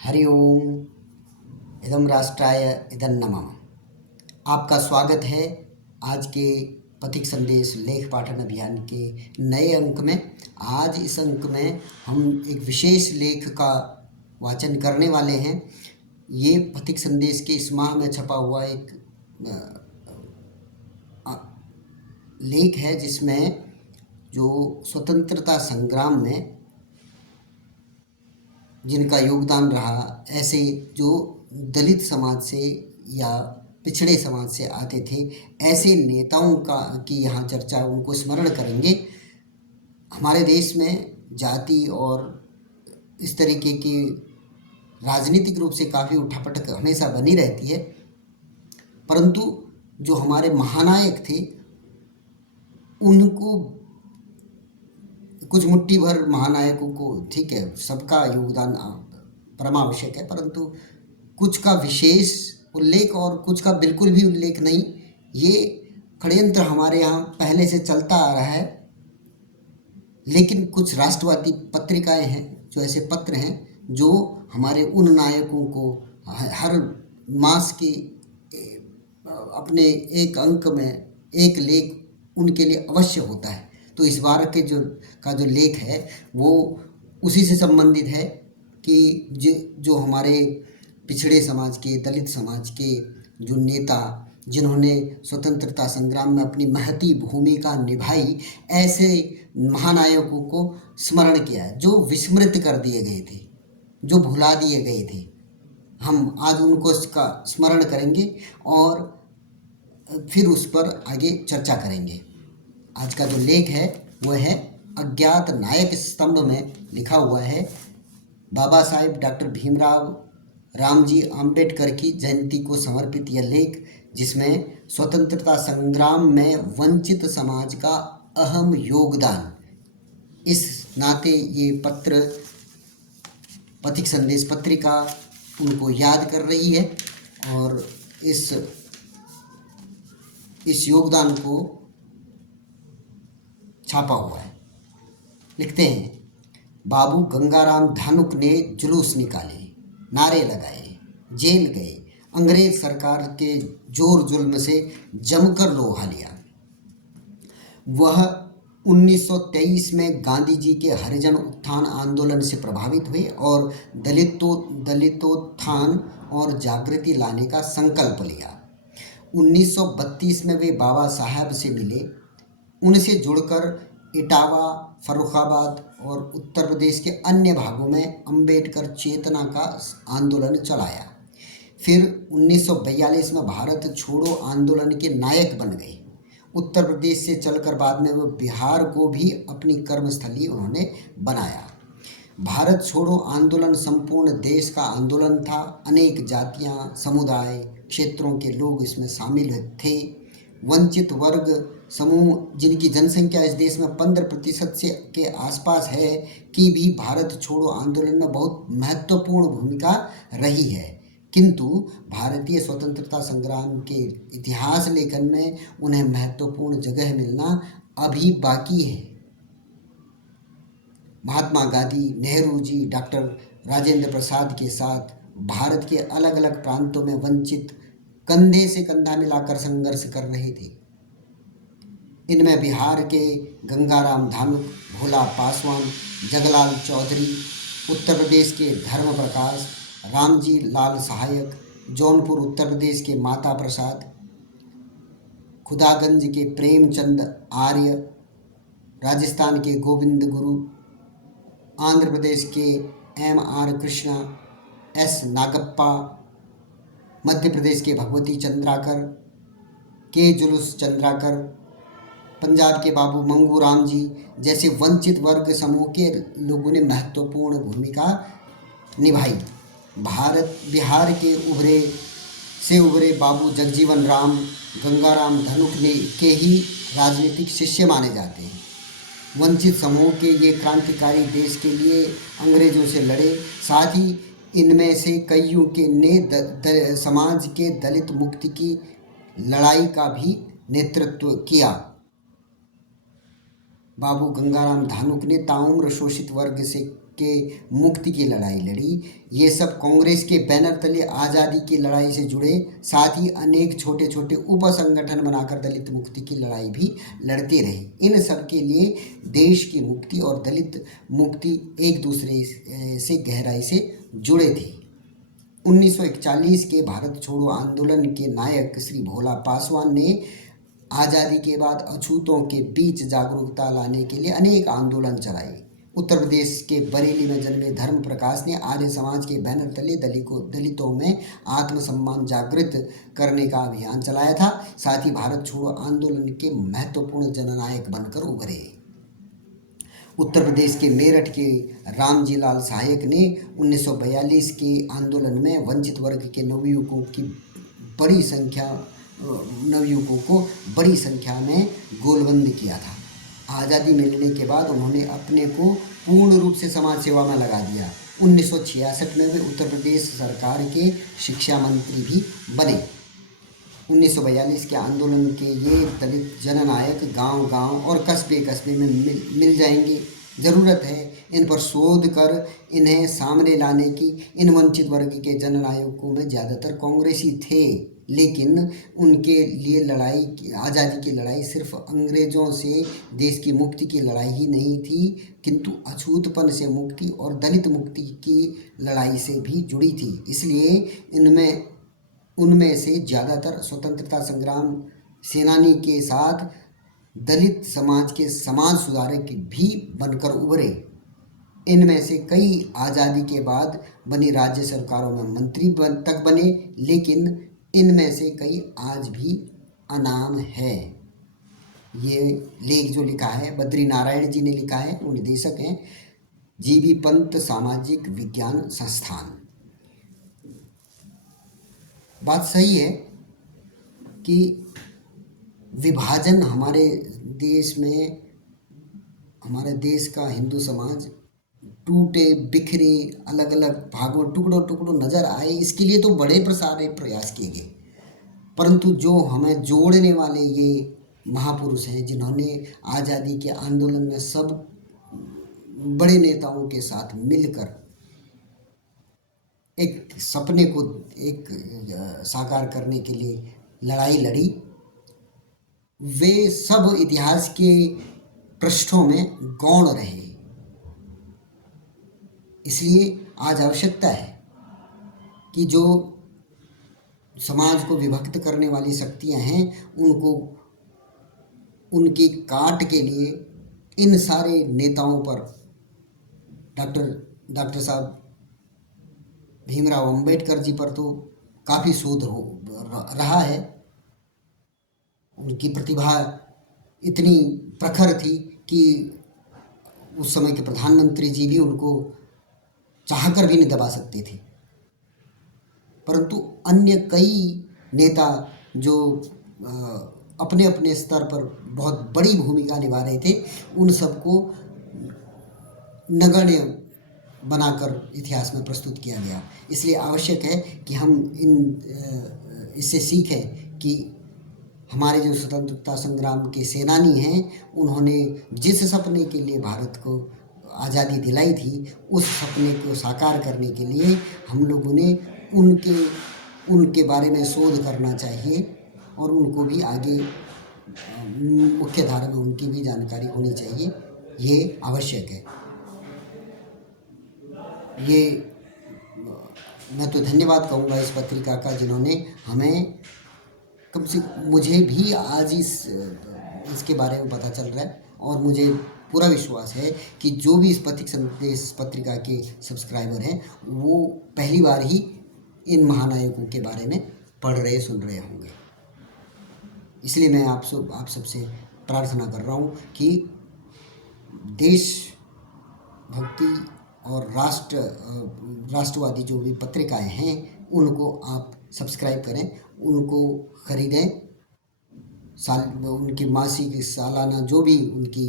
हरि ओम। इदं राष्ट्राय इदं नमः। आपका स्वागत है आज के पथिक संदेश लेख पाठन अभियान के नए अंक में। आज इस अंक में हम एक विशेष लेख का वाचन करने वाले हैं। ये पथिक संदेश के इस माह में छपा हुआ एक लेख है जिसमें जो स्वतंत्रता संग्राम में जिनका योगदान रहा, ऐसे जो दलित समाज से या पिछड़े समाज से आते थे, ऐसे नेताओं की यहाँ चर्चा, उनको स्मरण करेंगे। हमारे देश में जाति और इस तरीके की राजनीतिक रूप से काफ़ी उठापटक हमेशा बनी रहती है, परंतु जो हमारे महानायक थे उनको, कुछ मुट्ठी भर महानायकों को, ठीक है, सबका योगदान परमावश्यक है, परंतु कुछ का विशेष उल्लेख और कुछ का बिल्कुल भी उल्लेख नहीं। ये षड्यंत्र हमारे यहाँ पहले से चलता आ रहा है, लेकिन कुछ राष्ट्रवादी पत्रिकाएं हैं, जो ऐसे पत्र हैं जो हमारे उन नायकों को हर मास के अपने एक अंक में एक लेख उनके लिए अवश्य होता है। तो इस बार के जो लेख है वो उसी से संबंधित है कि जो हमारे पिछड़े समाज के, दलित समाज के जो नेता, जिन्होंने स्वतंत्रता संग्राम में अपनी महती भूमिका निभाई, ऐसे महानायकों को स्मरण किया है जो विस्मृत कर दिए गए थे, जो भुला दिए गए थे। हम आज उनको इसका स्मरण करेंगे और फिर उस पर आगे चर्चा करेंगे। आज का जो लेख है वह है अज्ञात नायक स्तंभ में लिखा हुआ है बाबा साहेब डॉक्टर भीमराव रामजी आम्बेडकर की जयंती को समर्पित यह लेख, जिसमें स्वतंत्रता संग्राम में वंचित समाज का अहम योगदान, इस नाते ये पत्र पथिक संदेश पत्रिका उनको याद कर रही है और इस योगदान को छापा हुआ है। लिखते हैं, बाबू गंगाराम धानुक ने जुलूस निकाले, नारे लगाए, जेल गए, अंग्रेज सरकार के जोर जुल्म से जमकर लोहा लिया। वह 1923 में गांधी जी के हरिजन उत्थान आंदोलन से प्रभावित हुए और दलितोत्थान और जागृति लाने का संकल्प लिया। 1932 में वे बाबा साहब से मिले, उनसे जुड़कर इटावा, फर्रुखाबाद और उत्तर प्रदेश के अन्य भागों में अंबेडकर चेतना का आंदोलन चलाया। फिर 1942 में भारत छोड़ो आंदोलन के नायक बन गए। उत्तर प्रदेश से चलकर बाद में वो बिहार को भी अपनी कर्मस्थली उन्होंने बनाया। भारत छोड़ो आंदोलन संपूर्ण देश का आंदोलन था। अनेक जातियां, समुदाय, क्षेत्रों के लोग इसमें शामिल थे। वंचित वर्ग समूह, जिनकी जनसंख्या इस देश में 15% से के आसपास है, की भी भारत छोड़ो आंदोलन में बहुत महत्वपूर्ण भूमिका रही है, किंतु भारतीय स्वतंत्रता संग्राम के इतिहास लेखन में उन्हें महत्वपूर्ण जगह मिलना अभी बाकी है। महात्मा गांधी, नेहरू जी, डॉक्टर राजेंद्र प्रसाद के साथ भारत के अलग अलग प्रांतों में वंचित कंधे से कंधा मिलाकर संघर्ष कर रहे थे। इनमें बिहार के गंगाराम धानुक, भोला पासवान, जगलाल चौधरी, उत्तर प्रदेश के धर्म प्रकाश, रामजी लाल सहायक, जौनपुर उत्तर प्रदेश के माता प्रसाद, खुदागंज के प्रेमचंद आर्य, राजस्थान के गोविंद गुरु, आंध्र प्रदेश के M.R. कृष्णा, S. नागप्पा, मध्य प्रदेश के भगवती चंद्राकर, के जुलूस चंद्राकर, पंजाब के बाबू मंगू राम जी जैसे वंचित वर्ग समूह के लोगों ने महत्वपूर्ण भूमिका निभाई। बिहार के उभरे बाबू जगजीवन राम, गंगाराम धनुक के ही राजनीतिक शिष्य माने जाते हैं। वंचित समूह के ये क्रांतिकारी देश के लिए अंग्रेजों से लड़े, साथ ही इनमें से कईयों के ने समाज के दलित मुक्ति की लड़ाई का भी नेतृत्व किया। बाबू गंगाराम धानुक ने ताउम्र शोषित वर्ग के मुक्ति की लड़ाई लड़ी। ये सब कांग्रेस के बैनर तले आज़ादी की लड़ाई से जुड़े, साथ ही अनेक छोटे छोटे उपसंगठन बनाकर दलित मुक्ति की लड़ाई भी लड़ते रहे। इन सब के लिए देश की मुक्ति और दलित मुक्ति एक दूसरे से गहराई से जुड़े थे। 1941 के भारत छोड़ो आंदोलन के नायक श्री भोला पासवान ने आज़ादी के बाद अछूतों के बीच जागरूकता लाने के लिए अनेक आंदोलन चलाए। उत्तर प्रदेश के बरेली में जन्मे धर्म प्रकाश ने आर्य समाज के बैनर तले दलितों में आत्मसम्मान जागृत करने का अभियान चलाया था। साथ ही भारत छोड़ो आंदोलन के महत्वपूर्ण जननायक बनकर उभरे। उत्तर प्रदेश के मेरठ के रामजी लाल सहायक ने 1942 के आंदोलन में वंचित वर्ग के नवयुवकों को बड़ी संख्या में गोलबंद किया था। आज़ादी मिलने के बाद उन्होंने अपने को पूर्ण रूप से समाज सेवा में लगा दिया। 1966 में वे उत्तर प्रदेश सरकार के शिक्षा मंत्री भी बने। 1942 के आंदोलन के ये दलित जननायक गांव-गांव और कस्बे-कस्बे में मिल जाएंगे। ज़रूरत है इन पर शोध कर इन्हें सामने लाने की। इन वंचित वर्ग के जननायकों में ज़्यादातर कांग्रेसी थे, लेकिन उनके लिए आज़ादी की लड़ाई सिर्फ अंग्रेज़ों से देश की मुक्ति की लड़ाई ही नहीं थी, किंतु अछूतपन से मुक्ति और दलित मुक्ति की लड़ाई से भी जुड़ी थी। इसलिए उनमें से ज़्यादातर स्वतंत्रता संग्राम सेनानी के साथ दलित समाज के समाज सुधारक भी बनकर उभरे। इनमें से कई आज़ादी के बाद बनी राज्य सरकारों में मंत्री तक बने, लेकिन इनमें से कई आज भी अनाम है। ये लेख जो लिखा है बद्री नारायण जी ने लिखा है, वो निदेशक हैं जीबी पंत सामाजिक विज्ञान संस्थान। बात सही है कि विभाजन हमारे देश का हिंदू समाज टूटे बिखरे अलग अलग भागों टुकड़ों नज़र आए, इसके लिए तो बड़े प्रसारे प्रयास किए गए, परंतु जो हमें जोड़ने वाले ये महापुरुष हैं जिन्होंने आज़ादी के आंदोलन में सब बड़े नेताओं के साथ मिलकर एक सपने को एक साकार करने के लिए लड़ाई लड़ी, वे सब इतिहास के पृष्ठों में गौण रहे। इसलिए आज आवश्यकता है कि जो समाज को विभक्त करने वाली शक्तियां हैं उनको उनकी काट के लिए इन सारे नेताओं पर डॉक्टर साहब भीमराव अंबेडकर जी पर तो काफ़ी शोध रहा है। उनकी प्रतिभा इतनी प्रखर थी कि उस समय के प्रधानमंत्री जी भी उनको चाहकर भी नहीं दबा सकते थे, परंतु अन्य कई नेता जो अपने अपने स्तर पर बहुत बड़ी भूमिका निभा रहे थे, उन सबको नगण्य बनाकर इतिहास में प्रस्तुत किया गया। इसलिए आवश्यक है कि हम इससे सीखें कि हमारे जो स्वतंत्रता संग्राम के सेनानी हैं, उन्होंने जिस सपने के लिए भारत को आज़ादी दिलाई थी, उस सपने को साकार करने के लिए हम लोगों ने उनके बारे में शोध करना चाहिए और उनको भी आगे मुख्य धारा में उनकी भी जानकारी होनी चाहिए। ये आवश्यक है। ये मैं तो धन्यवाद कहूँगा इस पत्रिका का, जिन्होंने हमें कम से मुझे भी आज इसके बारे में पता चल रहा है और मुझे पूरा विश्वास है कि जो भी इस पत्रिका के सब्सक्राइबर हैं वो पहली बार ही इन महानायकों के बारे में पढ़ रहे सुन रहे होंगे। इसलिए मैं आप सबसे प्रार्थना कर रहा हूँ कि देश भक्ति और राष्ट्रवादी जो भी पत्रिकाएं हैं उनको आप सब्सक्राइब करें, उनको ख़रीदें, उनकी मासिक सालाना जो भी उनकी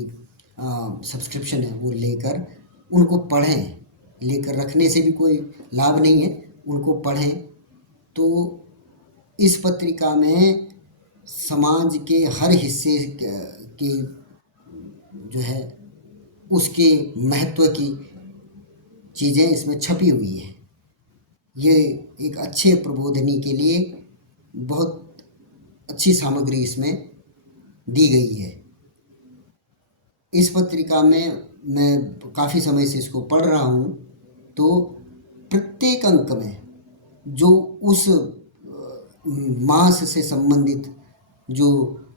सब्सक्रिप्शन है वो लेकर उनको पढ़ें। लेकर रखने से भी कोई लाभ नहीं है, उनको पढ़ें। तो इस पत्रिका में समाज के हर हिस्से की जो है उसके महत्व की चीज़ें इसमें छपी हुई हैं। ये एक अच्छे प्रबोधनी के लिए बहुत अच्छी सामग्री इसमें दी गई है। इस पत्रिका में मैं काफ़ी समय से इसको पढ़ रहा हूँ, तो प्रत्येक अंक में जो उस मास से संबंधित जो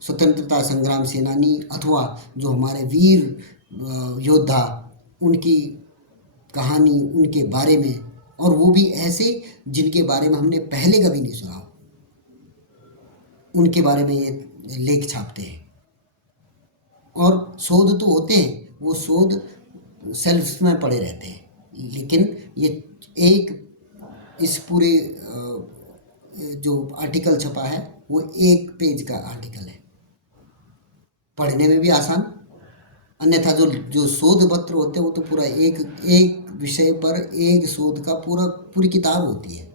स्वतंत्रता संग्राम सेनानी अथवा जो हमारे वीर योद्धा, उनकी कहानी, उनके बारे में, और वो भी ऐसे जिनके बारे में हमने पहले कभी नहीं सुना, उनके बारे में ये लेख छापते हैं। और शोध तो होते हैं, वो शोध सेल्फ्स में पड़े रहते हैं, लेकिन ये एक इस पूरे जो आर्टिकल छपा है वो एक पेज का आर्टिकल है, पढ़ने में भी आसान। अन्यथा जो जो शोध पत्र होते हैं वो तो पूरा एक एक विषय पर एक शोध का पूरी किताब होती है,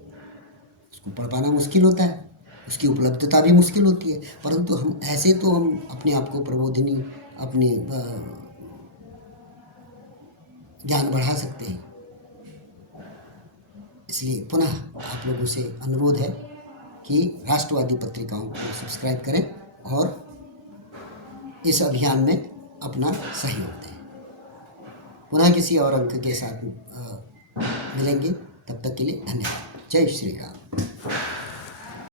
उसको पढ़ पाना मुश्किल होता है, उसकी उपलब्धता भी मुश्किल होती है। परंतु हम ऐसे तो हम अपने आप को प्रबोधिनी, अपने ज्ञान बढ़ा सकते हैं। इसलिए पुनः आप लोगों से अनुरोध है कि राष्ट्रवादी पत्रिकाओं को सब्सक्राइब करें और इस अभियान में अपना सहयोग दें। पुनः किसी और अंक के साथ मिलेंगे, तब तक के लिए धन्यवाद। जय श्री राम।